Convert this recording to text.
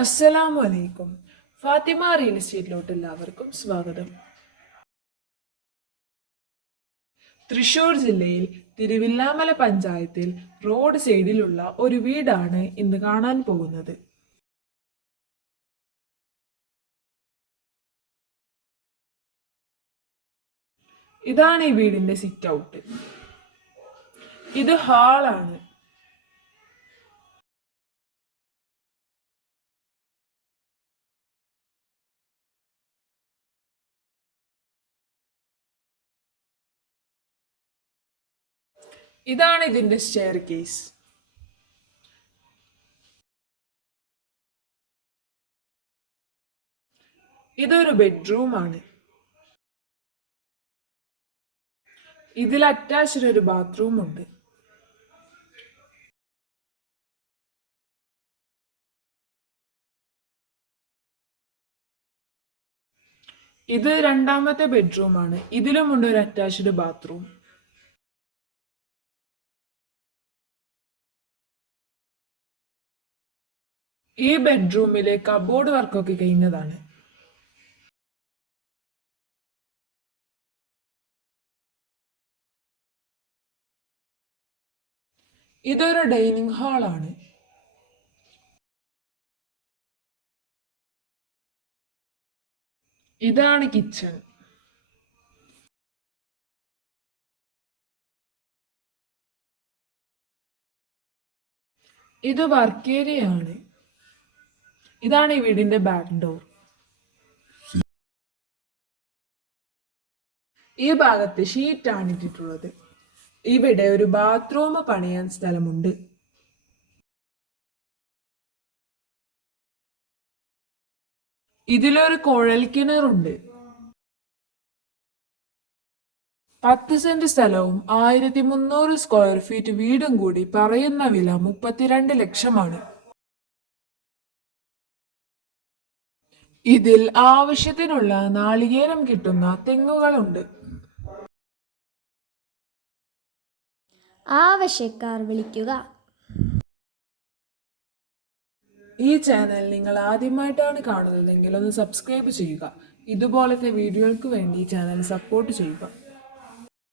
അസ്സലാമു അലൈക്കും. ഫാത്തിമ റിയൽ എസ്റ്റേറ്റിലോട്ട് എല്ലാവർക്കും സ്വാഗതം. തൃശൂർ ജില്ലയിൽ തിരുവില്ലാമല പഞ്ചായത്തിൽ റോഡ് സൈഡിലുള്ള ഒരു വീടാണ് ഇന്ന് കാണാൻ പോകുന്നത്. ഇതാണ് ഈ വീടിന്റെ സിറ്റ് ഔട്ട്. ഇത് ഹാളാണ്. ഇതാണ് ഇതിന്റെ സ്റ്റെയർ കേസ്. ഇതൊരു ബെഡ്റൂം ആണ്. ഇതിൽ അറ്റാച്ച്ഡ് ഒരു ബാത്റൂം ഉണ്ട്. ഇത് രണ്ടാമത്തെ ബെഡ്റൂം ആണ്. ഇതിലുമുണ്ട് ഒരു അറ്റാച്ച്ഡ് ബാത്റൂം. ഈ ബെഡ്റൂമിലെ കബോർഡ് വർക്കൊക്കെ കഴിഞ്ഞതാണ്. ഇതൊരു ഡൈനിങ് ഹാളാണ്. ഇതാണ് കിച്ചൺ. ഇത് വർക്ക് ഏരിയ ആണ്. ഇതാണ് ഈ വീടിന്റെ ബാക്ക് ഡോർ. ഈ ഭാഗത്ത് ഷീറ്റാണ് ഇട്ടിട്ടുള്ളത്. ഇവിടെ ഒരു ബാത്റൂം പണിയാൻ സ്ഥലമുണ്ട്. ഇതിലൊരു കുഴൽ കിണറുണ്ട്. 10 സെന്റ് സ്ഥലവും 1300 സ്ക്വയർ ഫീറ്റ് വീടും കൂടി പറയുന്ന വില 32 ലക്ഷമാണ്. ഇതിൽ ആവശ്യത്തിനുള്ള നാളികേരം കിട്ടുന്ന തെങ്ങുകളുണ്ട്. ആവശ്യക്കാർ വിളിക്കുക. ഈ ചാനൽ നിങ്ങൾ ആദ്യമായിട്ടാണ് കാണുന്നതെങ്കിൽ ഒന്ന് സബ്സ്ക്രൈബ് ചെയ്യുക. ഇതുപോലത്തെ വീഡിയോകൾക്ക് വേണ്ടി ഈ ചാനൽ സപ്പോർട്ട് ചെയ്യുക.